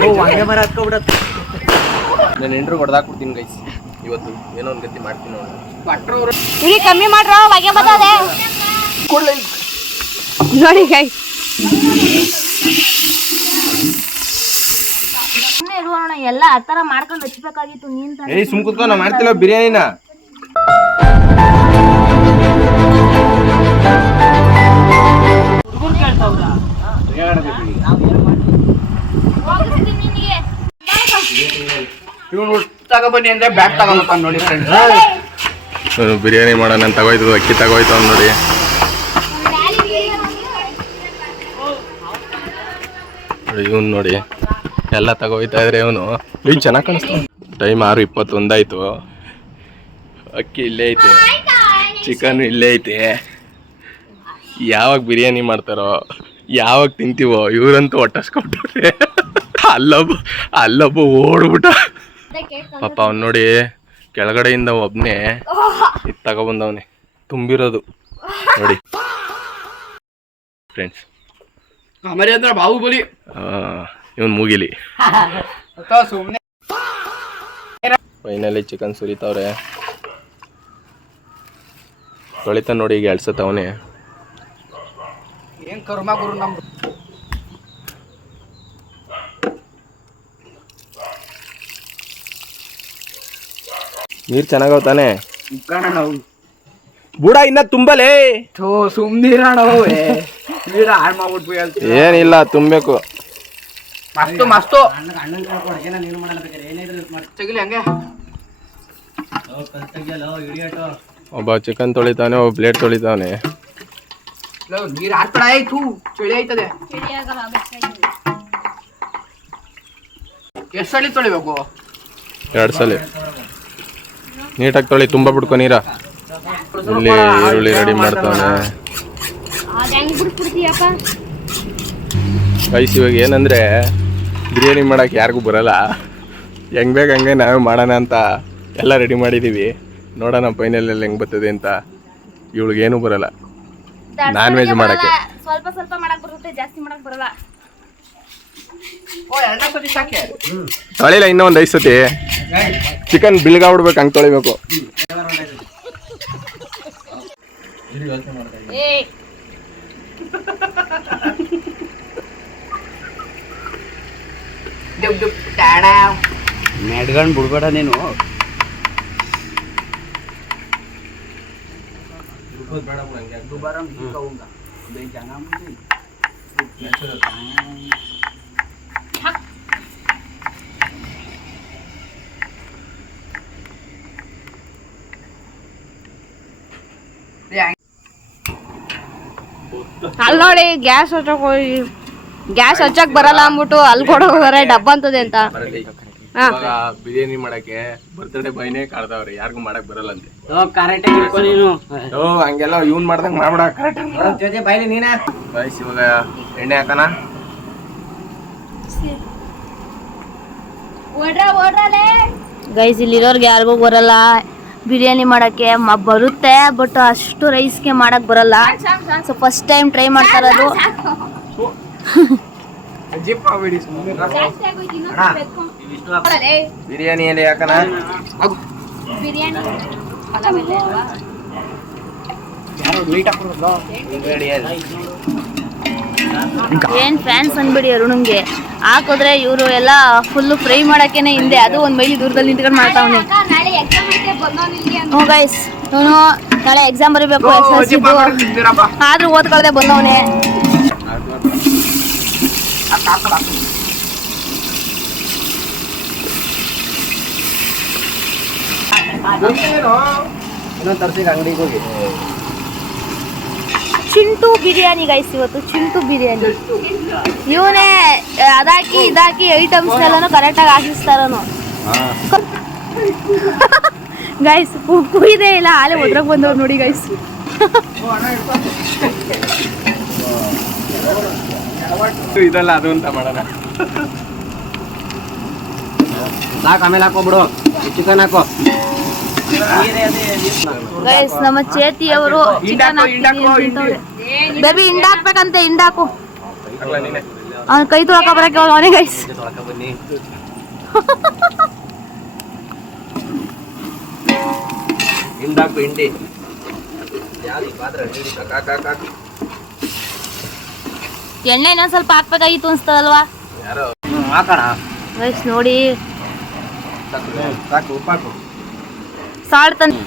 ಹಂಗೆ ಮರ ಹತ್ಕೊಬಿಡತ್ತೆ. ನಾನು ಎಂಟ್ರು ಹೊಡೆದಾಕ್ಬಿಡ್ತೀನಿ ಗೈಸ್ ಇವತ್ತು. ಏನೋ ಒಂದು ಗತಿ ಮಾಡ್ತೀನಿ ನೋಡಿ. ಇಲ್ಲಿ ಕಮ್ಮಿ ಮಾಡ್ರ ಹಾಗೆ ಬರ್ತದೆ ನೋಡಿ ಗೈಸ್. ಎಲ್ಲ ಆ ತರ ಮಾಡ್ಕೊಂಡು ಹಚ್ಬೇಕಾಗಿತ್ತು. ನೀನ್ ಸುಮ್ ಕುತ್ಕೊ, ನಾ ಮಾಡ್ತಿಲ್ಲ ಬಿರಿಯಾನಿನ. ತಗೊಬನ್ನಿ ಅಂದ್ರೆ ಬ್ಯಾಗ್ ತಗೊಂಬ ನೋಡಿ ಫ್ರೆಂಡ್ಸ್. ಬಿರಿಯಾನಿ ಮಾಡೋಣ ಅಂತ ತಗೋಯ್ತು, ಅಕ್ಕಿ ತಗೋಯ್ತು ಅವ್ನು ನೋಡಿ. ಇವನು ನೋಡಿ ಎಲ್ಲ ತಗೋಯ್ತಾ ಇದ್ರೆ ಇವನು ಏನು ಚೆನ್ನಾಗಿ ಕಾಣಿಸ್ತಾನೆ. ಟೈಮ್ 6:21 ಆಯಿತು. ಅಕ್ಕಿ ಇಲ್ಲೇ ಐತೆ, ಚಿಕನ್ ಇಲ್ಲೇ ಐತೆ. ಯಾವಾಗ ಬಿರಿಯಾನಿ ಮಾಡ್ತಾರೋ ಯಾವಾಗ ತಿಂತೀವೋ ಇವರಂತೂ ಹೊಟ್ಟಸ್ಕೊಬಿಟ್ರೆ. ಅಲ್ಲೊಬ್ಬ ಓಡ್ಬಿಟ್ಟ ಪಾಪ. ಅವ್ನು ನೋಡಿ ಕೆಳಗಡೆಯಿಂದ ಒಬ್ಬನೇ ಇದು ತಗೊಬಂದವನೆ ತುಂಬಿರೋದು ನೋಡಿ ಫ್ರೆಂಡ್ಸ್. ಬಾಹುಬಲಿ ಇವನ್ ಮೂಗಿಲಿ. ಫೈನಲಿ ಚಿಕನ್ ಸುರಿತಾವ್ರೆ. ತೊಳಿತ ನೋಡಿ ಈಗ ಎಳ್ಸತ್ತವನೇ. ಏನ್ ಕರ್ಮ ಗುರು ನಮ್ದು. ನೀರ್ ಚೆನ್ನಾಗವ್ತಾನೆ ಬೂಡ ಇನ್ನ ತುಂಬಲೇ. ಸುಮ್ನಿರೋಣ ಹಾಳು ಮಾಡ್ಬಿಟ್ಟು. ಏನಿಲ್ಲ ತುಂಬಬೇಕು. ಮಸ್ತು ಮಸ್ತು ಒಬ್ಬ ಚಿಕನ್ ತೊಳಿತಾನೆ, ಒಬ್ಬ ಪ್ಲೇಟ್ ತೊಳಿತಾನೆ. ನೀರ್ ಹಾಕ್ಬೇಡ, ಆಯ್ತು ಚಳಿ ಆಯ್ತದೆ. ಎಷ್ಟು ಸಲ ತೊಳಿಬೇಕು? 2 ಸಲ ನೀಟಾಗಿ ತೊಳಿ, ತುಂಬ ಬಿಡ್ಕೊ ನೀರ. ಇಲ್ಲಿ ಈರುಳ್ಳಿ ರೆಡಿ ಮಾಡ್ತಾನೆ ಗೈಸ್. ಇವಾಗ ಏನಂದ್ರೆ ಬಿರಿಯಾನಿ ಮಾಡಕ್ಕೆ ಯಾರಿಗೂ ಬರಲ್ಲ. ಹೆಂಗ್ ಬೇಕು ಹಂಗೆ ನಾವೇ ಮಾಡೋಣ ಅಂತ ಎಲ್ಲ ರೆಡಿ ಮಾಡಿದ್ದೀವಿ. ನೋಡೋಣ ಫೈನಲ್ ಹೆಂಗ್ ಬರ್ತದೆ ಅಂತ. ಇವಳಿಗೇನು ಬರಲ್ಲ ನಾನ್ ವೆಜ್ ಮಾಡಕ್ಕೆ. ಸ್ವಲ್ಪ ಸ್ವಲ್ಪ ಮಾಡಕ್ ಬರುತ್ತೆ, ಜಾಸ್ತಿ ಮಾಡಕ್ ಬರಲ್ಲ. ತೊಳಿಲ್ಲ ಇನ್ನೂ ಒಂದು 5 ಸತಿ. ಚಿಕನ್ ಬಿಳ್ಗಾಬಿಡ್ಬೇಕು, ಹಂಗೆ ತೊಳಿಬೇಕು. ನೆಡ್ಗಂಡ್ ಬಿಡ್ಬೇಡ ನೀನು. ಅಲ್ಲಿ ನೋಡಿ ಗ್ಯಾಸ್ ಹಚ್ಚಕ್ ಬರಲ್ಲ ಅಂದ್ಬಿಟ್ಟು ಅಲ್ಲಿ ಕೊಡೋರೆ ಡಬ್ಬ ಅಂತದೆ ಅಂತ. ಬಿರಿಯಾನಿ ಮಾಡಕ್ಕೆ ಬರ್ತ್ಡೇ ಬೈನೇ ಕಾಡ್ತಾವ್ರಿ, ಯಾರಿಗೂ ಮಾಡಕ್ ಬರಲ್ಲ ಅಂತೆ. ಹಂಗೆಲ್ಲ ಇವ್ನ್ ಮಾಡ್ದಂಗ್ ಮಾಡ್ಬೇಡ. ಗೈಸ್ ಇವಾಗ ಎಣ್ಣೆ ಹಾಕನ. ಗೈಸ್ ಇಲ್ಲಿರೋರ್ಗೆ ಯಾರಿಗೂ ಬರಲ್ಲ ಬಿರಿಯಾನಿ ಮಾಡಕ್ಕೆ. ಬರುತ್ತೆ ಬಟ್ ಅಷ್ಟು ರೈಸ್ಗೆ ಮಾಡಕ್ ಬರಲ್ಲ. ಸೊ ಫಸ್ಟ್ ಟೈಮ್ ಟ್ರೈ ಮಾಡ್ತಾ ಇರೋದು. ಬಿರಿಯಾನಿ ಎಲೆ ಹಾಕನ. ಏನ್ ಫ್ಯಾನ್ಸ್ ಅನ್ಬಿಡಿ ಅರುಣ್ಗೆ. ಹಾಕಿದ್ರೆ ಇವರು ಎಲ್ಲ ಫುಲ್ ಫ್ರೈ ಮಾಡಕ್ಕೇನೆ ಹಿಂದೆ, ಅದು ಒಂದ್ ಮೈಲಿ ದೂರದಲ್ಲಿ ನಿಂತ್ಕೊಂಡು ಮಾಡ್ತಾವ್ನೆ. ಗೈಸ್ ಇವನು ನಾಳೆ ಎಕ್ಸಾಮ್ ಬರೀಬೇಕು, ಆದ್ರೂ ಓದ್ಕೊಳ್ದೆ ಬಂದವನೆ. ಅಂಗಡಿಗೆ ಹೋಗಿ ಚಿಂಟು ಬಿರಿಯಾನಿ ಗೈಸ್. ಇವತ್ತು ಚಿಂಟು ಬಿರಿಯಾನಿ. ಇವನೇ ಅದಾಕಿ ಇದಾಕಿ ಐಟಮ್ಸ್ ಎಲ್ಲಾನು ಕರೆಕ್ಟಾಗಿ ಹಾಕಿಸ್ತಾರನು ಗೈಸ್. ಉಪ್ಪು ಇದೆ ಇಲ್ಲ, ಹಾಲೆ ಒದ್ರಾಗ ಬಂದವ್ರು ನೋಡಿ ಗೈಸ್. ಇದಲ್ಲ ಅದು ಅಂತ ಮಾಡೋಣ. ಸಾಕು, ಆಮೇಲೆ ಹಾಕೋಬಿಡು. ಚಿಕನ್ ಹಾಕೋ ಗೈಸ್. ನಮ್ಮ ಚೇತಿ ಅವರು ಚಿಕನ್ ಬೇಬಿ ಹಿಂಡ ಹಾಕ್ಬೇಕಂತೆ. ಹಿಂಡಾಕು ಅವ್ನ ಕೈ ತೊಳಕ ಬರಕ್ಕೆ ಅವನೇ ಗೈಸ್. ಬನ್ನಿ. ಹಿಂದಾಕು ಹಿಂಡಿ ಎಣ್ಣೆ ಇನ್ನೊಂದ್ ಸ್ವಲ್ಪ ಹಾಕ್ಬೇಕಾಗಿತ್ತು ಅನ್ಸ್ತದಲ್ವಾ ಯಾರೋ ಹಾಕೋಣ ಗೈಸ್ ನೋಡಿ ಸಾಕು ಉಪ್ಪಾಕು ಸಾಲ್ಟ್ ತಂದು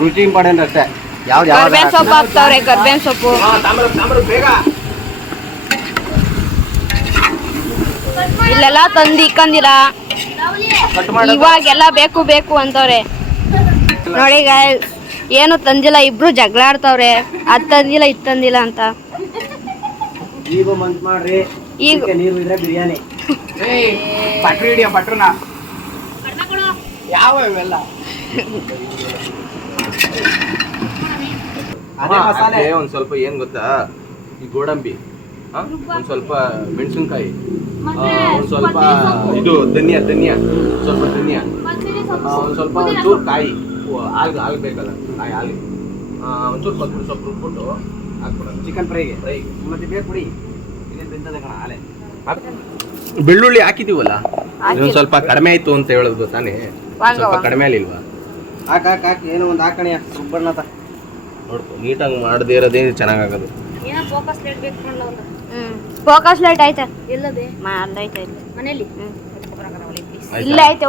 ರುಚಿ ಇಂಪಾರ್ಟೆಂಟ್ ಅಷ್ಟೇ ಯಾವ್ದು ಕರ್ಬೇವಿನ ಸೊಪ್ಪು ಹಾಕ್ತಾವ್ರೆ. ಕರ್ಬೇವಿನ ಸೊಪ್ಪು ಬೇಗ ಇಲ್ಲೆಲ್ಲ ತಂದು ಇಕ್ಕಂದಿರ ಇವಾಗೆಲ್ಲ ಬೇಕು ಬೇಕು ಅಂತವ್ರೆ ನೋಡಿ guys. ಏನು ತಂದಿಲ್ಲ, ಇಬ್ರು ಜಗಳ ಆಡ್ತಾವ್ರೆ. ಅದ್ ತಂದಿಲ್ಲ ಇದ್ ತಂದಿಲ್ಲ ಅಂತ. ಈಗ ಮಂತ್ ಮಾಡ್ರಿ ಈಗ ನೀರು ಇದ್ರೆ ಬಿರಿಯಾನಿ ಬಟ್ರಿ ಹಿಡಿಯ ಬಟ್ರನ ಯಾವ ಇವೆಲ್ಲ ಅದೇ ಮಸಾಲೆ ಒಂದ್ ಸ್ವಲ್ಪ ಏನ್ ಗೊತ್ತಾ, ಈ ಗೋಡಂಬಿ, ಒಂದ್ ಸ್ವಲ್ಪ ಮೆಣಸಿನ್ಕಾಯಿ, ಒಂದ್ ಸ್ವಲ್ಪ ಇದು ಧನಿಯಾ ಸ್ವಲ್ಪ ಧನಿಯಾ, ಒಂದ್ ಸ್ವಲ್ಪ ಒಂಚೂರು ಕಾಯಿ ಆಗ್ಬೇಕಲ್ಲ ಕಾಯಿ ಹಾಲು, ಒಂಚೂರು ಕೊತ್ತಂಬರಿ ಸೊಪ್ಪು ರುಬ್ಬಿಟ್ಟು ಹಾಕ್ಬಿಡೋದು ಚಿಕನ್ ಫ್ರೈಗೆ ಮತ್ತೆ ಬೇಕು ಬಿಡಿ ಇನ್ನೇನು ತಿಂತದೆ ಕಣ ಹಾಲೆ. ಬೆಳ್ಳುಳ್ಳಿ ಹಾಕಿದೀವಲ್ಲ, ಇನ್ನೊಂದ್ ಸ್ವಲ್ಪ ಕಡಿಮೆ ಆಯ್ತು ಅಂತ ಹೇಳೋದು ತಾನೇ, ಸ್ವಲ್ಪ ಕಡಿಮೆ ಆಗಿಲ್ವಾ? ಹಾಕಿ ಏನೋ ಒಂದು ಹಾಕಣಿ ಸುಬ್ಬಣ್ಣತ ನೋಡ್ಕೊ, ನೀಟಾಗಿ ಮಾಡದೇ ಇರೋದೇ ಚೆನ್ನಾಗಾಗೋದು. ಫೋಕಸ್ ಲೈಟ್ ಐತೆ ಎಲ್ಲದೆ ಮನೇಲಿ ಇಲ್ಲ ಐತೆ.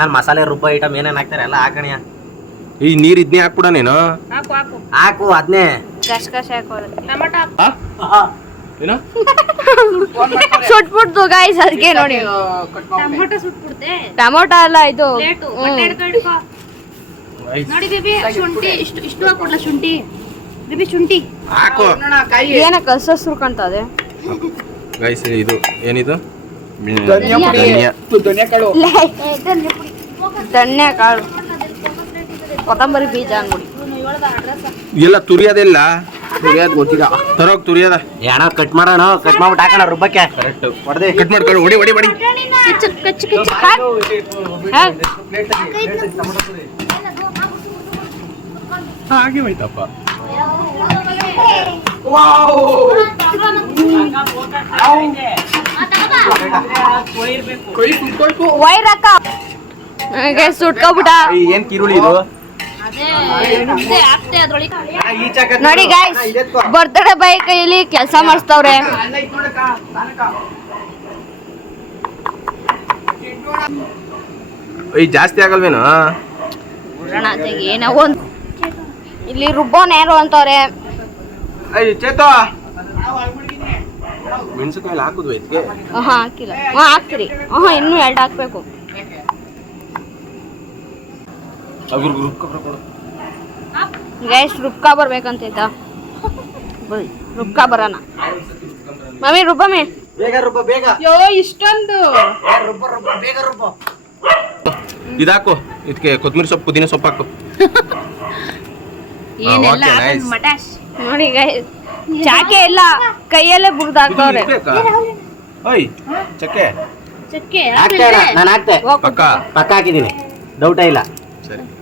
ನಾನು ಮಸಾಲೆ ರುಬ್ಬ ಐಟಮ್ ಏನೇನು ಹಾಕ್ತಾರೆ ಎಲ್ಲ ಹಾಕಣಿಯ. ಈ ನೀರ್ ಇದನ್ನೇ ಹಾಕ್ಬಿಡ ನೀನು, ಹಾಕು ಅದನ್ನೇ ಗಸಗಸೆ ಹಾಕೋದು. ಏನೋ ಸುಟ್ಬಿಡ್ತು ಗಾಯ್ಸ್, ಅದಕ್ಕೆ ನೋಡಿ ಟೊಮೊಟೊ ಅಲ್ಲ ಇದು. ನೋಡಿ ಬೇಬಿ ಶುಂಠಿ ಇಷ್ಟು ಹಾಕೊಡ್ಲ ಶುಂಠಿ ಬೇಬಿ ಶುಂಠಿ ಹಾಕು. ಏನಕ್ಕೆ ಹಸ ಸುರ್ಕೊಂತದೆ ಗೈಸ್, ಇದು ಏನಿದು ಧನ್ಯ ಕಾಳು ಕೊತ್ತಂಬರಿ ಬೀಜ ನೋಡಿ. ಎಲ್ಲ ತುರಿಯೋದಿಲ್ಲ, ತುರಿಯೋದು ಗೊತ್ತಿಲ್ಲ, ತರೋಗ್ ತುರಿಯೋದ ಏನ ಕಟ್ ಮಾಡೋಣ, ಕಟ್ ಮಾಡ್ಬಿಟ್ಟು ಹಾಕೋಣ ರುಬ್ಬಕ್ಕೆ. ಕರೆಕ್ಟ್ ಹೊಡೆದೆ ಕಟ್ ಮಾಡ್ಕೊಂಡು ಹೊಡಿ. ಹಾಗೆ ಹೋಯ್ತಪ್ಪ. ವೈರಕ್ಕ ಸುಟ್ಕೊಬಿಟ್ಟ. ಏನ್ ಕಿರುಳಿ ಇದು? ನೋಡಿ ಗಾಯ್ಸ್, ಬರ್ತ್ಡೇ ಬಾಯ್ ಕೈಯಲ್ಲಿ ಕೆಲಸ ಮಾಡಿಸ್ತವ್ರೆ. ಜಾಸ್ತಿ ಆಗಲ್ವೇನೋ? ಏನೋ ಒಂದ್ ಇಲ್ಲಿ ರುಬ್ಬೋನ್ ಯಾರು ಅಂತವ್ರೆ. ಚೇತೋ ಮೆಣಸಿನಕಾಯಿ ಹಾಕುದು ಇದಕ್ಕೆ? ಹಾಕಿಲ್ಲ. ಹಾಕ್ತಿರಿ. ಇನ್ನೂ 2 ಹಾಕ್ಬೇಕು. ಗೈಸ್ ರುಬ್ಕಾ ಬರ್ಬೇಕಂತ ರುಬ್ಕಾ ಬರೋಣ. ಮಮ್ಮಿ ರುಬ್ಬಮ್ಮಿ ಬೇಗ ರುಬ್ಬ ಬೇಗ. ಇಷ್ಟೊಂದು ರುಬ್ಬ ಬೇಗ ರುಬ್ಬ. ಇದಾಕು, ಇದಕ್ಕೆ ಕೊತ್ತಂಬರಿ ಸೊಪ್ಪು, ಪುದೀನ ಸೊಪ್ಪು ಹಾಕು. ಏನೆಲ್ಲ ಮಟಾಶ್ ನೋಡಿ ಗೈಸ್, ಚಾಕೆ ಎಲ್ಲ ಕೈಯಲ್ಲೇ ಬುರ್ದು ಹಾಕ್ತವ್ರೆ. ಓಯ್ ಚಕ್ಕೆ ನಾನು ಹಾಕ್ತೆ, ಪಕ್ಕ ಹಾಕಿದ್ದೀನಿ, ಡೌಟ ಇಲ್ಲ.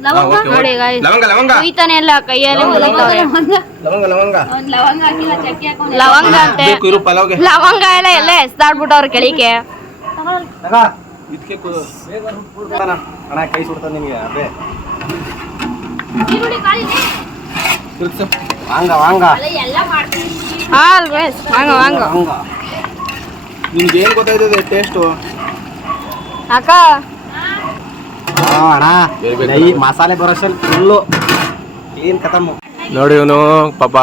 ಲವಂಗ ನೋಡಿ ಗೈಸ್, ಲವಂಗ ಕುಯ್ತಾನೆ ಎಲ್ಲ ಕೈಯಲ್ಲೇ ಬುರ್ದವ್ರೆ. ಲವಂಗ ಅಂತೆ, ಇರು ಪಲಾವ್ಗೆ. ಲವಂಗ ಎಲ್ಲ ಎಸ್ದಾಡ್ಬಿಟ್ಟವ್ರ ಕೆಳಿಕೆ. ಇದಕ್ಕೆ ಅಣ್ಣ ಕೈ ಸುಡ್ತಾನೆ ನಿಮಗೆ. ಅದೇ ವಾಂಗ ನಿಮ್ಗೆ ಏನ್ ಗೊತ್ತಾಯ್ತದೆ ಟೇಸ್ಟು? ಅಕ್ಕ ಅಣ್ಣ ಈ ಮಸಾಲೆ ಬರೋಷ್ಟಲ್ಲಿ ಫುಲ್ಲು ಕ್ಲೀನ್ ಖತಮ್. ನೋಡಿ ಇವನು ಪಾಪ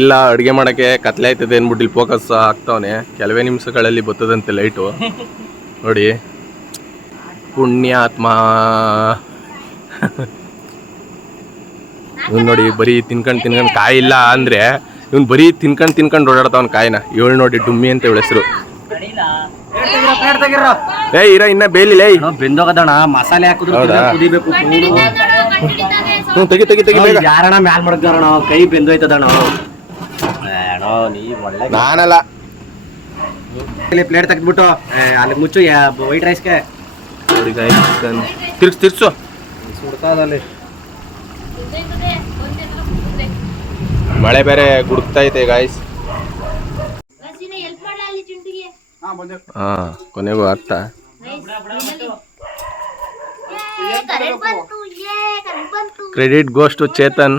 ಇಲ್ಲ ಅಡುಗೆ ಮಾಡೋಕ್ಕೆ ಕತ್ಲೆ ಆಯ್ತದೆ ಅಂದ್ಬಿಟ್ಟು ಇಲ್ಲಿ ಫೋಕಸ್ ಆಗ್ತಾವನೆ. ಕೆಲವೇ ನಿಮಿಷಗಳಲ್ಲಿ ಬರ್ತದಂತೆ ಲೈಟು. ನೋಡಿ ಪುಣ್ಯಾತ್ಮ. ಇವ್ನು ನೋಡಿ ಬರೀ ತಿನ್ಕೊಂಡು ಕಾಯಿ ಇಲ್ಲ ಅಂದರೆ ಇವ್ನು ಬರೀ ತಿನ್ಕೊಂಡು ಓಡಾಡ್ತಾವನ್ ಕಾಯಿನ. ಇವಳು ನೋಡಿ ಡುಮ್ಮಿ ಅಂತ ಇವಳ ಹೆಸರು. ಇರ ಇನ್ನ ಬೇಲಿಲ್ಲ ಬೆಂದೋಗದಣ ಮಸಾಲೆ ಹಾಕುದಿಬೇಕು. ತೆಗಿ ಯಾರಣ ಮ್ಯಾಲ್ ಮಡಗ್ದಾರಣ, ಕೈ ಬೆಂದೋಯ್ತದಣ. ನೀ ಒಳ್ಳೆ ನಾನಲ್ಲ, ಪ್ಲೇಟ್ ತೆಗೆದ್ಬಿಟ್ಟು ಅಲ್ಲಿ ಮುಚ್ಚು ವೈಟ್ ರೈಸ್ಗೆ. ತಿರ್ಸು ಸುಡ್ತಾದಲ್ಲಿ. ಮಳೆ ಬೇರೆ ಗುಡುಕ್ತಾ ಐತೆ ಗಾಯ್ಸ್. ಹಾಂ ಕೊನೆಗೂ ಆಗ್ತಾ ಕ್ರೆಡಿಟ್ ಗೋಸ್ ಟು ಚೇತನ್.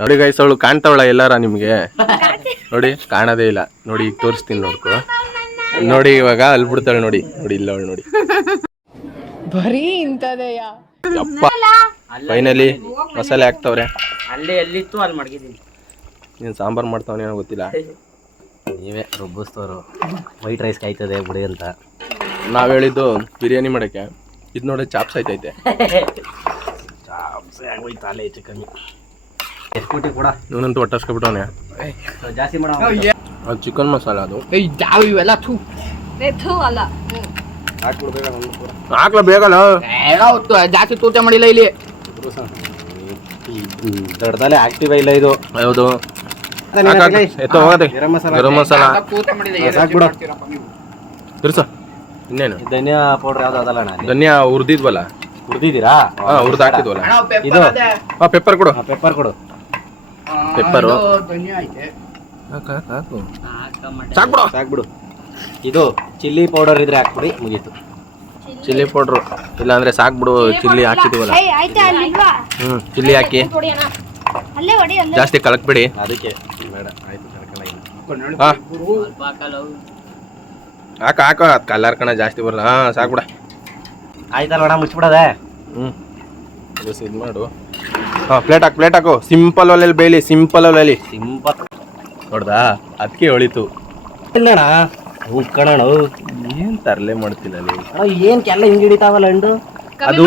ನೋಡಿ ಗೈಸ್ ಅವಳು ಕಾಣ್ತಾವಳ ಎಲ್ಲಾರ ನಿಮ್ಗೆ? ನೋಡಿ ಕಾಣದೇ ಇಲ್ಲ. ನೋಡಿ ಈಗ ತೋರಿಸ್ತೀನಿ ನೋಡ್ಕೊ. ನೋಡಿ ಇವಾಗ ಅಲ್ಲಿ ಬಿಡ್ತಾಳೆ ನೋಡಿ. ನೋಡಿ ಇಲ್ಲ ಅವಳು ನೋಡಿ. ಬರೀ ಇಂಥದೆಯ ಅಪ್ಪ ಫೈನಲಿ ಮಸಾಲೆ ಹಾಕ್ತವ್ರೆ. ಅಲ್ಲಿ ಎಲ್ಲಿತ್ತು ಅಲ್ಲಿ ಮಡಗಿದ್ದೀನಿ. ನೀನು ಸಾಂಬಾರು ಮಾಡ್ತಾವನೆ ಏನೋ ಗೊತ್ತಿಲ್ಲ. ನೀವೇ ರುಬ್ಬಿಸ್ತವ್ರು ವೈಟ್ ರೈಸ್ ಕಾಯ್ತದೆ ಬಿಡಿ ಅಂತ. ನಾವು ಹೇಳಿದ್ದು ಬಿರಿಯಾನಿ ಮಾಡೋಕ್ಕೆ. ಇದು ನೋಡಿ ಚಾಪ್ಸ್ ಆಯ್ತೈತೆ. ಚಾಪ್ಸ್ ಆಗೋಯ್ತು ಅಲ್ಲೇ ಹೆಚ್ಚು ಕಮ್ಮಿ. ಎಷ್ಟು ಕೋಟಿ ಕೂಡ ಇವನಂತೂ ಒಟ್ಟಿಸ್ಕೊಬಿಟ್ಟವನೆ. ಜಾಸ್ತಿ ಮಾಡೋ ಅದು ಚಿಕನ್ ಮಸಾಲ ಅದು. ಯಾವ ಇವೆಲ್ಲ ಥೂ ಅಲ್ಲ ಹಾಕ್ಲ ಬೇಕಲ್ಲ. ಜಾಸ್ತಿ ತೂತ ಮಾಡಿಲ್ಲ ಇಲ್ಲಿ. ದೊಡ್ಡದಲ್ಲೇ ಆಕ್ಟಿವ್ ಇಲ್ಲ ಇದು. ಹೌದು ಎತ್ತೋ ಹೋಗದೆ. ಗರಂ ಮಸಾಲ ತೂತ ಮಾಡಿಲ್ಲ. ಸಾಕ್ಬಿಡು. ತಿರ್ಸ ಇನ್ನೇನು ಧನಿಯಾ ಪೌಡರ್ ಯಾವ್ದು ಅದಲ್ಲ ಅಣ್ಣ. ಧನಿಯಾ ಹುರಿದಿದ್ವಲ್ಲ. ಹುರಿದಿದ್ದೀರಾ? ಹಾಂ ಹುರಿದು ಹಾಕಿದ್ವಲ್ಲ. ಇದು ಹಾಂ ಪೆಪ್ಪರ್ ಕೊಡು. ಪೆಪ್ಪರ್ ಕೊಡು. ಪೆಪ್ಪರು ಸಾಕ್ಬಿಡು. ಸಾಕ್ಬಿಡು. ಇದು ಚಿಲ್ಲಿ ಪೌಡರ್ ಇದ್ರೆ ಹಾಕ್ಬಿಡಿ ಮುಗೀತು. ಚಿಲ್ಲಿ ಪೌಡ್ರು ಇಲ್ಲಾಂದ್ರೆ ಸಾಕ್ಬಿಡು. ಚಿಲ್ಲಿ ಹಾಕಿದ್ವಲ್ಲ. ಚಿಲ್ಲಿ ಹಾಕಿ ಜಾಸ್ತಿ ಕಲಕ್ಬಿಡಿ. ಅದಕ್ಕೆ ಬೇಡ ಆಯ್ತು ಕರ್ಕಲ್ಲ ಇಲ್ಲ. ಹಾಕ ಹಾಕ ಕಲರ್ ಕಣ ಜಾಸ್ತಿ ಬರಲ್ಲ. ಹಾಂ ಸಾಕ್ಬಿಡ. ಆಯ್ತಲ್ಲ ಅಣ್ಣ ಮುಚ್ಬಿಡದೆ. ಇದು ಮಾಡು. ಹಾಂ ಪ್ಲೇಟ್ ಹಾಕು. ಸಿಂಪಲ್ ಒಲೆಯಲ್ಲಿ ಬೇಯಲಿ. ಸಿಂಪಲ್ ಒಲೆಯಲ್ಲಿ ಸಿಂಪಲ್ ನೋಡ್ದಾ? ಅದಕ್ಕೆ ಹೊಳಿತು. ಇಲ್ಲಣ್ಣ ಹೂ ಕಣಣ. ಏನು ತರಲೆ ಮಾಡ್ತಿಲ್ಲ ಅಲ್ಲಿ. ಏನ್ ಕೆಲ್ಲ ಹಿಂಗ್ ಹಿಡಿತಾವಲ್ಲ ಹಣ್ಣು. ಅದು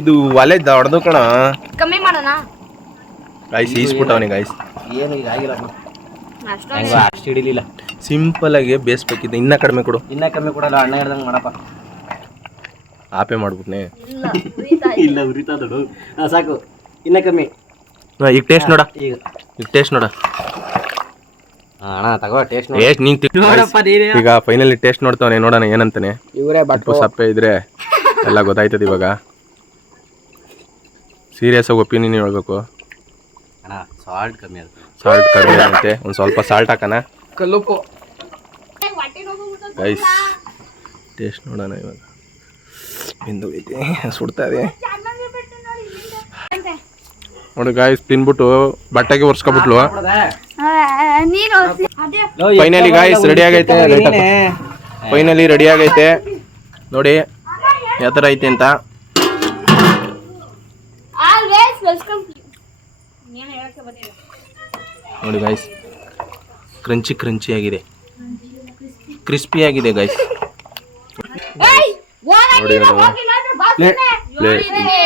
ಇದು ಒಲೆ ದೊಡ್ಡದು ಕಣ. ಕಮ್ಮಿ ಮಾಡೋಣ. ಗಾಯ್ಸ್ ಈಸ್ಬಿಟ್ಟವನಿ ಗಾಯ್ಸ್. ಏನು ಈಗ ಆಗಿಲ್ಲ ಹೆಂಗ ಅಷ್ಟು ಹಿಡಿಲಿಲ್ಲ. ಸಿಂಪಲ್ ಆಗಿ ಬೇಯಿಸ್ಬೇಕಿದ್ದೆ. ಇನ್ನ ಕಡಿಮೆ ಕೊಡು. ಇನ್ನ ಕಮ್ಮಿ ಕೊಡಲ್ಲ ಅಣ್ಣ ಹೇಳ್ದಂಗೆ ಮಾಡಪ್ಪ. ಆಪೆ ಮಾಡ್ಬಿಟ್ನೆ. ಇಲ್ಲ ಉರಿತಾ ದೊಡ್ಡ ಸಾಕು. ಇನ್ನ ಕಮ್ಮಿ. ಈಗ ಟೇಸ್ಟ್ ನೋಡ. ಈಗ ಟೇಸ್ಟ್ ನೋಡ. ಅಣ್ಣ ತಗೋ ಟೇಸ್ಟ್ ಟೇಸ್ಟ್ ಈಗ ಫೈನಲಿ ಟೇಸ್ಟ್ ನೋಡ್ತಾವನೆ. ನೋಡೋಣ ಏನಂತಾನೆ. ಇವರೇ ಉಪ್ಪು ಸಪ್ಪೆ ಇದ್ರೆ ಎಲ್ಲ ಗೊತ್ತಾಯ್ತದ. ಇವಾಗ ಸೀರಿಯಸ್ ಆಗಿ ಒಪಿನಿಯನ್ ಹೇಳ್ಬೇಕು. ಅಣ್ಣ ಸಾಲ್ಟ್ ಕಮ್ಮಿ ಆಗುತ್ತೆ. ಸಾಲ್ಟ್ ಕಡಿಮೆ ಆಗುತ್ತೆ. ಒಂದು ಸ್ವಲ್ಪ ಸಾಲ್ಟ್ ಹಾಕೋಣ ಕಲ್ಲುಪ್ಪು. ಗೈಸ್ ಟೇಸ್ಟ್ ನೋಡೋಣ ಇವಾಗ. ಎಂದು ಐತಿ ಸುಡ್ತಾ ಇದೆ ನೋಡಿ ಗಾಯ್ಸ್. ತಿನ್ಬಿಟ್ಟು ಬಟ್ಟೆಗೆ ಒರ್ಸ್ಕೊಬಿಟ್ಲು. ಫೈನಲಿ ಗಾಯ್ಸ್ ರೆಡಿ ಆಗೈತೆ. ಫೈನಲಿ ರೆಡಿ ಆಗೈತೆ ನೋಡಿ ಯಾವ ಥರ ಐತೆ ಅಂತ. ನೋಡಿ ಗಾಯ್ಸ್ ಕ್ರಂಚಿ ಆಗಿದೆ. ಕ್ರಿಸ್ಪಿ ಆಗಿದೆ ಗಾಯ್ಸ್. ನೋಡಿ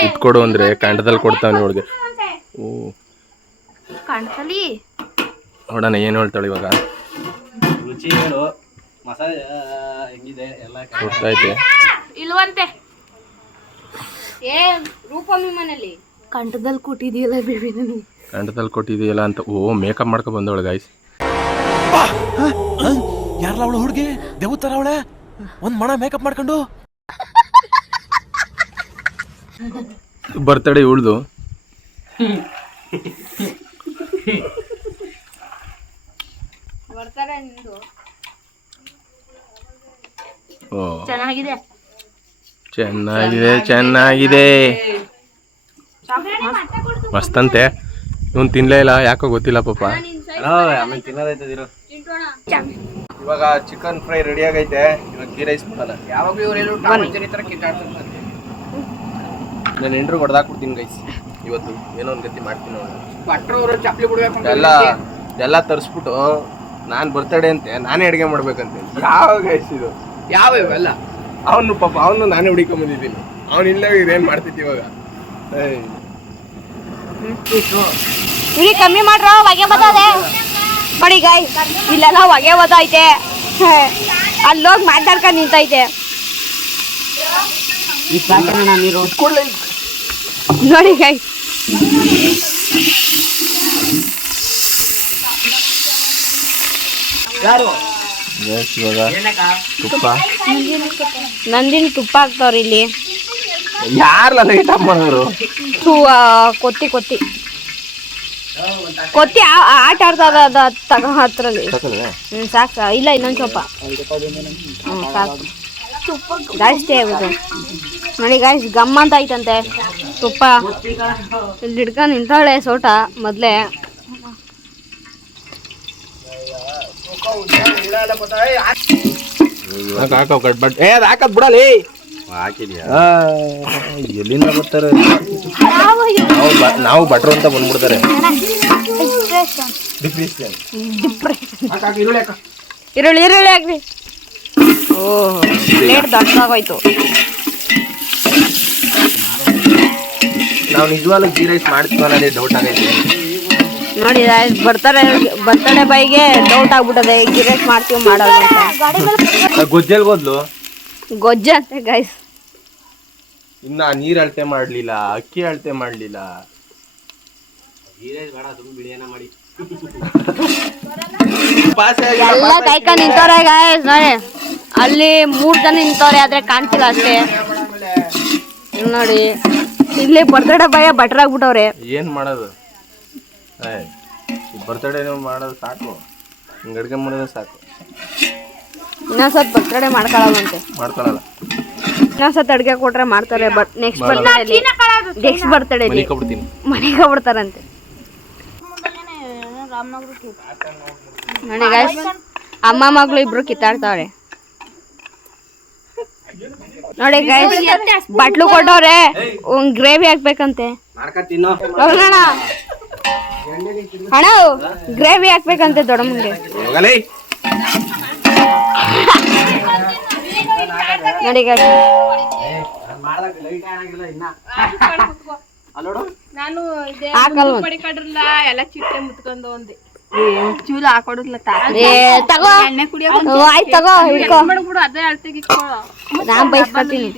ಇಟ್ಕೊಡು ಅಂದ್ರೆ ಕಾಂಟದಲ್ಲಿ ಕೊಡ್ತಾನೆ ಇವಳಿಗೆ. ಓ ನೋಡೋಣ ಏನು ಹೇಳ್ತಾಳೆ ಇವಾಗ. ರುಚಿ ಹೇಳು. ಮಸಾಲೆ ಹೆಂಗಿದೆ ಎಲ್ಲ ಗೊತ್ತೈತೆ. ಇಲ್ವಂತೆ ರೂಪಮ್ಮಿ ಮನೇಲಿ ಕಂಠದಲ್ಲಿ ಕೊಟ್ಟಿದೀಯಲ್ಲ ಬೇಬಿ. ನನಗೆ ಕಂಠದಲ್ಲಿ ಕೊಟ್ಟಿದೆಯಲ್ಲ ಅಂತ. ಓ ಮೇಕಪ್ ಮಾಡ್ಕೊ ಬಂದವಳು ಗಾಯ್ಸ್. ಯಾರಲ್ಲ ಅವಳು ಹುಡುಗಿ ದೇವತರ ಅವಳೆ ಒಂದ್ ಮಣ ಮೇಕಪ್ ಮಾಡ್ಕೊಂಡು ಬರ್ತಡೆ ಉಳ್ದು. ಓ ಚೆನ್ನಾಗಿದೆ. ಮಸ್ತಂತೆ. ಇವನು ತಿನ್ಲೇ ಇಲ್ಲ ಯಾಕೋ ಗೊತ್ತಿಲ್ಲ ಪಾಪ. ಆಮೇಲೆ ತಿನ್ನೋದೈತದಿರು. ಇವಾಗ ಚಿಕನ್ ಫ್ರೈ ರೆಡಿ ಆಗೈತೆ. ಇವಾಗ ಗೀ ರೈಸ್ ಮಾಡಲ್ಲ. ಯಾವಾಗಲೂ ಇವರೆಲ್ಲೂ ಟಾಮಂಜರಿ ತರ ಕಿತ್ತಾಡ್ತಾರೆ. ನಾನು ಎಂಟ್ರು ಹೊಡೆದಾಕ್ಬಿಡ್ತೀನಿ ಗೈಸ್. ಇವತ್ತು ಏನೋ ಒಂದು ಗತಿ ಮಾಡ್ತೀನಿ ನೋಡಿ. ಭಟ್ರವರು ಚಪ್ಪಲಿ ಬಿಡ್ಬೇಕು ಎಲ್ಲ ತರಿಸ್ಬಿಟ್ಟು ನಾನು ಬರ್ತಡೇ ಅಂತೆ ನಾನೇ ಅಡುಗೆ ಮಾಡ್ಬೇಕಂತೆ. ಯಾವ ಗೈಸ್ ಇದು? ಯಾವ ಇವೆಲ್ಲ ಅವನು ಪಾಪ ಅವನು ನಾನೇ ಹುಡಿಕೊಂಬಂದಿದ್ದೀನಿ. ಅವ್ನು ಇಲ್ಲ ಇದೇನು ಮಾಡ್ತಿತ್ತು ಇವಾಗ. ಇವ್ರಿಗೆ ಕಮ್ಮಿ ಮಾಡ್ರ ಹೊಗೆ ಬರ್ತದೆ ನೋಡಿ ಗಾಯ್. ಇಲ್ಲೆಲ್ಲ ಹೊಗೆ ಬರ್ತೈತೆ. ಅಲ್ಲೋಗಿ ಮಾತಾಡ್ಕೊಂಡು ನಿಂತೈತೆ ನೀರು ನೋಡಿ ಗಾಯ್. ಇವಾಗ ತುಪ್ಪ ನಂದಿನ ತುಪ್ಪ ಹಾಕ್ತವ್ರಿ ಇಲ್ಲಿ. ಯಾರಲ್ಲ ಲೈಟ್ ಆಫ್ ಮಾಡೋರು. ಕೊತ್ತಿ ಕೊತ್ತಿ ಆಟ ಆಡ್ತದ ತಗೋ ಹತ್ರಲ್ಲಿ ಸಾಕು ಇಲ್ಲ ಇನ್ನೊಂದು ಸ್ವಲ್ಪ ಸಾಕು ಜಾಸ್ತಿ ಆಗೋದು ನೋಡಿ ಗಾಯ್ಸ್ ಗಮ್ಮ ಅಂತ ಐತಂತೆ ತುಪ್ಪ ಇಲ್ಲಿ ಹಿಡ್ಕೊಂಡು ನಿಂತಾಳೆ ಸೋಟ ಮೊದಲೇ ಹಾಕದ್ ಬಿಡಲಿ ಹಾಕಿದ್ಯಾ ಎಲ್ಲಿಂದ ಬರ್ತಾರೆ ನಾವು ಭಟ್ರು ಅಂತ ಬಂದ್ಬಿಡ್ತಾರೆ. ಈರುಳ್ಳಿ ಈರುಳ್ಳಿ ಹಾಕ್ರಿ. ಓಹ್ ಪ್ಲೇಟ್ ದೊಡ್ಡದಾಗೋಯ್ತು. ನಾವು ನಿಜವಾಗ್ಲೂ ಗೀ ರೈಸ್ ಮಾಡ್ತೀವಿ ಅನ್ನೋದೇ ಡೌಟ್ ಆಗೈತೆ. ನೋಡಿ ಬರ್ತಡೇ ಬೈಗೆ ಡೌಟ್ ಆಗ್ಬಿಟ್ಟದೆ ಗೀ ರೈಸ್ ಮಾಡ್ತೀವಿ ಮಾಡೋದು ಅಂತ. ಗೊಜ್ಜೆಲ್ ಹೋದ್ಲು ಗೊಜ್ಜ ಅಂತೆ ಗೈಸ್. ಇನ್ನ ನೀರ್ ಅಳತೆ ಮಾಡ್ಲಿಲ್ಲ, ಅಕ್ಕಿ ಅಳತೆ ಮಾಡ್ಲಿಲ್ಲ. ಎಲ್ಲ ಕೈಕೊಂಡು ನಿಂತವ್ರೆ ಗೈಸ್ ನೋಡಿ. ಅಲ್ಲಿ 3 ಜನ ನಿಂತವ್ರೆ ಆದ್ರೆ ಕಾಣ್ತಿಲ್ಲ ಅಷ್ಟೇ. ನೋಡಿ ಇಲ್ಲಿ ಬರ್ತಡೇ ಬೈಯ ಭಟ್ರಾಗ್ಬಿಟ್ಟವ್ರೆ. ಏನ್ ಮಾಡೋದು ಬರ್ತಡೇ ಮಾಡೋದು ಸಾಕು, ಹಿಂಗ್ ಅಡ್ಗೆ ಮಾಡೋದು ಸಾಕು. ಇನ್ನೊಂದ್ಸತ್ ಬರ್ತಡೇ ಮಾಡ್ಕೊಳ್ಳಲ್ಲ ಇನ್ನೊಂದ್ಸತ್ ಅಡ್ಗೆ ಕೊಟ್ರೆ ಮಾಡ್ತಾರೆ. ಬಟ್ ನೆಕ್ಸ್ಟ್ ಬರ್ತಡೇ ಮನೆಗೆ ಹೋಗ್ಬಿಡ್ತಾರಂತೆ. ನೋಡಿ ಗೈಸ್ ಅಮ್ಮ ಮಗಳು ಇಬ್ರು ಕಿತ್ತಾಡ್ತಾವ್ರೆ. ನೋಡಿ ಗೈಸ್ ಬಟ್ಲು ಕೊಟ್ಟವ್ರೆ ಒಂದ್ ಗ್ರೇವಿ ಹಾಕ್ಬೇಕಂತೆ. ಅಣ್ಣ ಗ್ರೇವಿ ಹಾಕ್ಬೇಕಂತೆ ದೊಡ್ಡಮ್ಮಂಗೆ. ನೋಡಿ ಗೈಸ್ ಎಲ್ಲ ಚಿಟ್ಟೆ ಮುತ್ಕೊಂಡು ಒಂದೇ ಚೂಲ ಹಾಕೊಡುದ್ಲ ತಗೋ ಆಯ್ತು ತಗೋ ಹಿಡ್ಕೊ ಮಾಡ್ಬಿಡು ಅದೇ ಅಳ್ತೆಗೆ ನಾನ್ ಬೈಸ್ಕೊತೀನಿ.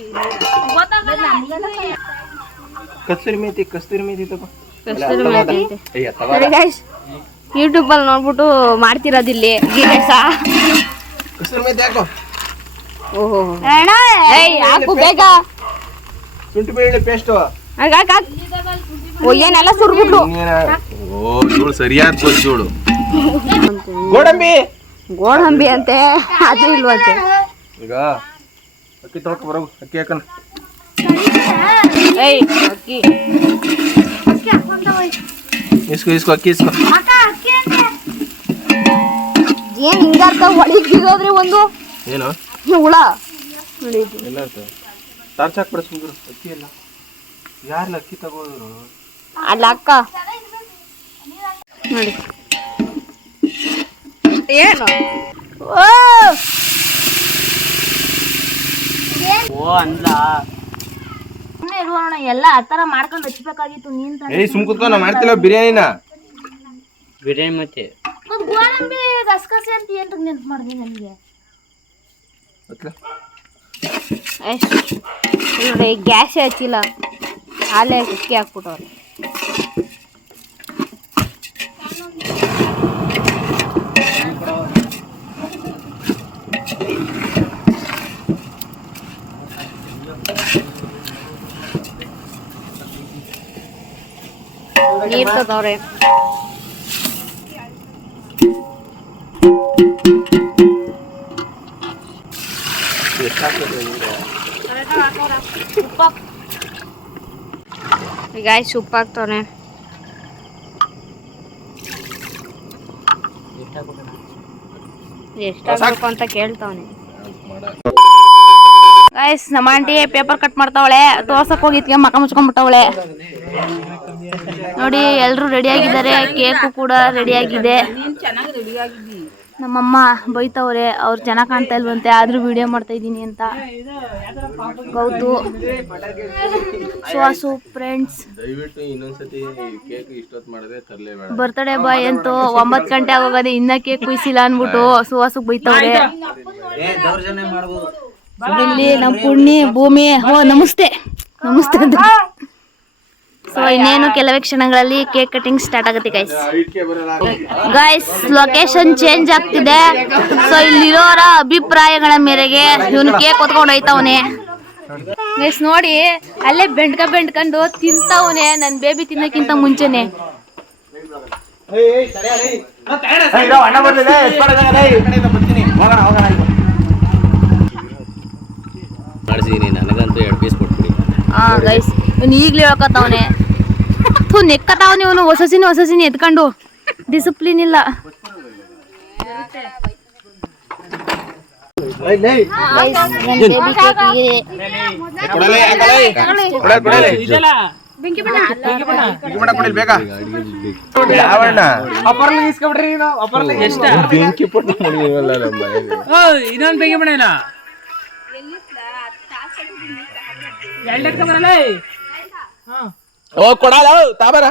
ಕಸ್ತೂರಿ ಮೇಥಿ ತಗೋ. ನೋಡಿ ಗೈಸ್ ಯೂಟ್ಯೂಬ್ ಅಲ್ಲಿ ನೋಡ್ಬಿಟ್ಟು ಮಾಡ್ತಿರೋದಿಲ್ಲಿ ಗೀ ರೈಸ. ಕಸ್ತೂರಿ ಮೇಥಿ ಹಾಕೋ. ಓಹೋ ಹಾಕು ಬೇಗ. ಶುಂಠಿ ಬೆಳ್ಳುಳ್ಳಿ ಪೇಸ್ಟ್ ಏನೆಲ್ಲ ಸುರ್ಬಿಟ್ರು. ಇವಳು ಸರಿಯಾದ ಕೊಚ್ಚೋಳು. ಗೋಡಂಬಿ ಅಂತೆ ಅದು ಇಲ್ವಂತೆ. ಈಗ ಅಕ್ಕಿ ತೊಳ್ಕೊ ಬರೋ ಅಕ್ಕಿ ಹಾಕನ. ಅಕ್ಕಿ ಇಸ್ಕೊ ಅಕ್ಕಿ ಇಸ್ಕೊ. ಏನ್ ಹಿಂಗಾರ್ತ ಹೊಳಿಗಿರೋದ್ರಿ ಒಂದು ಏನು ಹುಳ ಎಲ್ಲ ಟಾರ್ಚ್ ಹಾಕ್ಬಿಡ ಸುಂದರ. ಅಕ್ಕಿ ಎಲ್ಲ ಯಾರಲ್ಲ ಅಕ್ಕಿ ತಗೋದ್ರು ಅಲ್ಲ ಅಕ್ಕ ನೋಡಿ ಏನು ಎಲ್ಲ ಆತರ ಮಾಡ್ಕೊಂಡು ಹಚ್ಬೇಕಾಗಿತ್ತು. ನೀನ್ ಸುಮ್ ಕುತ್ಕೊ ನಾ ಮಾಡ್ತಿಲ್ಲ ಬಿರಿಯಾನಿನ. ಬಿರಿಯಾನಿ ಮತ್ತೆ ಗೋಡಂಬಿ ಗಸಗಸೆ ಅಂತ ಏನ್ ನೆನ್ಪು ಮಾಡಿದೆ ನನಗೆ. ನೋಡಿ ಗ್ಯಾಸ್ ಹಚ್ಚಿಲ್ಲ ಹಾಲೆ ಅಕ್ಕಿ ಹಾಕ್ಬಿಟ್ಟವ್ರೆ. ನೀರ್ ತದವ್ರೆ. ಗಾಯ್ಸ್ ಉಪ್ಪು ಹಾಕ್ತವ್ರೆ. ಎಷ್ಟಾಗಬೇಕು ಅಂತ ಕೇಳ್ತಾವನೆ. ಗಾಯ್ಸ್ ನಮ್ಮ ಆಂಟಿ ಪೇಪರ್ ಕಟ್ ಮಾಡ್ತಾವಳೆ. ತೋರ್ಸಕ್ ಹೋಗಿದ್ಕೆ ಮಕ ಮುಚ್ಕೊಂಡ್ಬಿಟ್ಟವಳೆ. ನೋಡಿ ಎಲ್ರು ರೆಡಿ ಆಗಿದ್ದಾರೆ. ಕೇಕು ಕೂಡ ರೆಡಿ ಆಗಿದೆ. ನಮ್ಮಮ್ಮ ಬೈತವ್ರೆ ಅವ್ರು ಚೆನ್ನಾಗಿ ಕಾಣ್ತಾ ಇಲ್ವಂತೆ ಆದ್ರೂ ವಿಡಿಯೋ ಮಾಡ್ತಾ ಇದ್ದೀನಿ ಅಂತ. ಗೌತು ಸುವಾಸು ಫ್ರೆಂಡ್ಸ್ ದಯವಿಟ್ಟು ಇನ್ನೊಂದ್ಸತಿ ಕೇಕ್ ಇಷ್ಟೊತ್ತು ಮಾಡಿದ್ರೆ ತರಲೇಬೇಡ. ಬರ್ತಡೇ ಬಾಯ್ ಅಂತೂ 9 ಗಂಟೆ ಆಗೋಗದೆ ಇನ್ನ ಕೇಕ್ ಕುಯ್ಸಿಲ್ಲ ಅನ್ಬಿಟ್ಟು ಸುವಾಸು ಬೈತವ್ರೆ. ಇಲ್ಲಿ ನಮ್ಮ ಪುಣ್ಯ ಭೂಮಿ ನಮಸ್ತೆ ಅಂತ. ಸೊ ಇನ್ನೇನು ಕೆಲವೇ ಕ್ಷಣಗಳಲ್ಲಿ ಕೇಕ್ ಕಟಿಂಗ್ ಸ್ಟಾರ್ಟ್ ಆಗುತ್ತೆ ಗೈಸ್. ಲೊಕೇಶನ್ ಚೇಂಜ್ ಆಗ್ತಿದೆ. ಸೊ ಇಲ್ಲಿರೋರ ಅಭಿಪ್ರಾಯಗಳ ಮೇರೆಗೆ ಇವನು ಕೇಕ್ ಹೊತ್ಕೊಂಡು ಹೋಯ್ತವನೆ. ಗೈಸ್ ನೋಡಿ ಅಲ್ಲೇ ಬೆಂಡ್ಕೊಂಡು ತಿಂತವನೆ. ನನ್ನ ಬೇಬಿ ತಿನ್ನಕ್ಕಿಂತ ಮುಂಚೆನೆ ಮಾಡಿಸಿದೀನಿ, ನನಗಂತೂ 2 ಪೀಸ್ ಕೊಟ್ಬಿಡಿ. ಹಾ ಗೈಸ್ ಇವ್ನು ಈಗ್ಲೇ ಹೇಳ್ಕೊತಾವನೆ ನೆಕ್ಕತಾವನೆ ಇವನು ಹೊಸಸಿನಿ ಎತ್ಕೊಂಡು ಡಿಸಿಪ್ಲಿನ್ ಇಲ್ಲ. ಬೆಂಕಿ ಪುಟ್ಟ ಇನ್ನೊಂದು ಬೇಗ ಬಿಡೋಣ ಕೊಡಲ್ಲ ತಾಬರ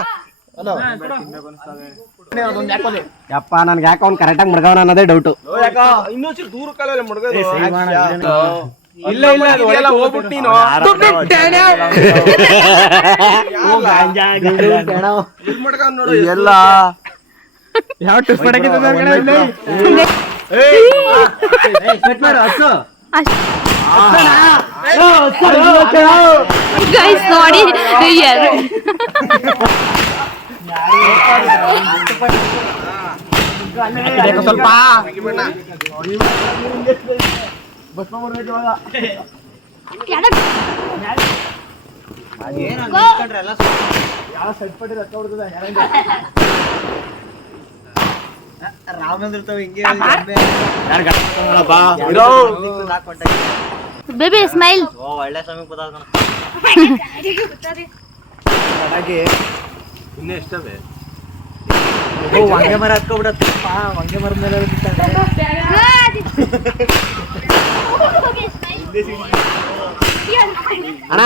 ಯಪ್ಪ ನನ್ಗೆ ಯಾಕೆ ಅವ್ನು ಕರೆಕ್ಟಾಗಿ ಮುಡ್ಗವನ ಅನ್ನೋದೇ ಡೌಟು. ಇನ್ನೊಂಚೂರು ದೂರ ಕಾಲಲ್ಲಿ ಮುಡ್ಗೋದು. ಇಲ್ಲ ಹೋಗ್ಬಿಟ್ಟು ನೀನು ಎಲ್ಲ ಯಾವ ಟೆಸ್ಟ್ ಗೈಸ್ ನೋಡಿ ಸ್ವಲ್ಪ ಬೇಬಿ ಸ್ಮೈಲ್. ಇನ್ನೇ ಎಷ್ಟವೆ ವಂಗೆ ಮರ ಹತ್ಕೊಬಿಡತ್ತಪ್ಪ, ವಂಗೆ ಮರದ ಮೇಲೆ ಅಣ್ಣ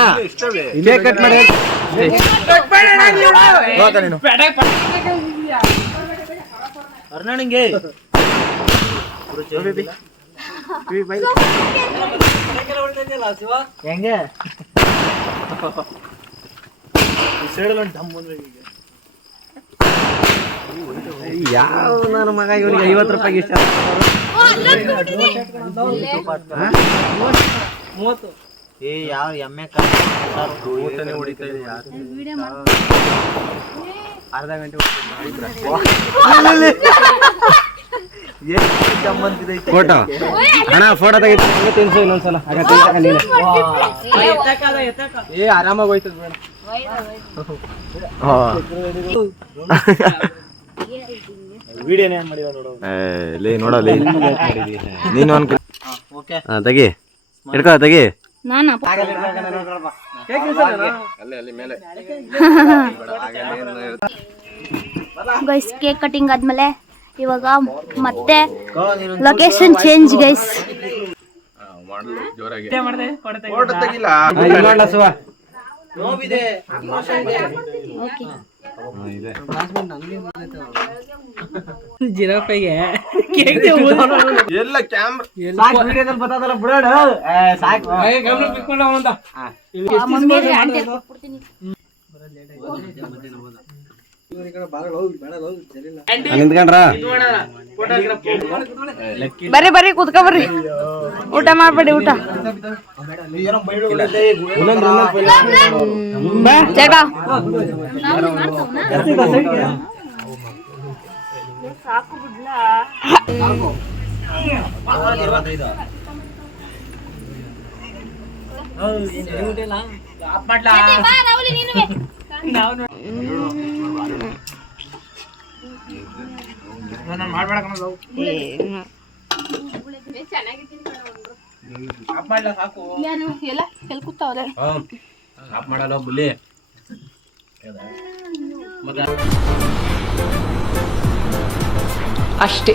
ಕೇಕ್ ಕಟ್ ಮಾಡಿ ಅರ್ಣನಿಗೆ ಹೆಂಗೆ ಯಾವ ನನ್ನ ಮಗ ಇವನಿಗೆ 50 ರೂಪಾಯಿಗೆ ಇಷ್ಟ. ಯಾವ ಎಮ್ಮೆ ಊಟನೇ ಹೊಡಿತಾ ಇದೆ. ಅರ್ಧ ಗಂಟೆ ಫೋಟೋ ಅಣ್ಣ, ಫೋಟೋ ತೆಗಿತು ತಿನ್ಸು ಇನ್ನೊಂದ್ಸಲ. ಆರಾಮಾಗಿ ಹೋಯ್ತದ ಬೇಡ. ನೋಡಲಿ ನೀನು ತೆಗಿ, ಹಿಡ್ಕೊ ತೆಗಿ. ಗೈಸ್ ಕೇಕ್ ಕಟಿಂಗ್ ಆದ್ಮೇಲೆ ಇವಾಗ ಮತ್ತೆ ಲೊಕೇಶನ್ ಚೇಂಜ್ ಗೈಸ್. ಜೋರಾಗಿ ಜಿರಾಫೆಗೆ ಎಲ್ಲ ಕ್ಯಾಮ್ರಾ ನಿಂತ್ಕೊಂಡ್ರ ಬರ್ರಿ ಕುತ್ಕೊ ಬರ್ರಿ, ಊಟ ಮಾಡ್ಬೇಡಿ. ಊಟ ಜಾಗ ಮಾಡಲ್ಲ ಬುಲ್ಲಿ ಅಷ್ಟೇ.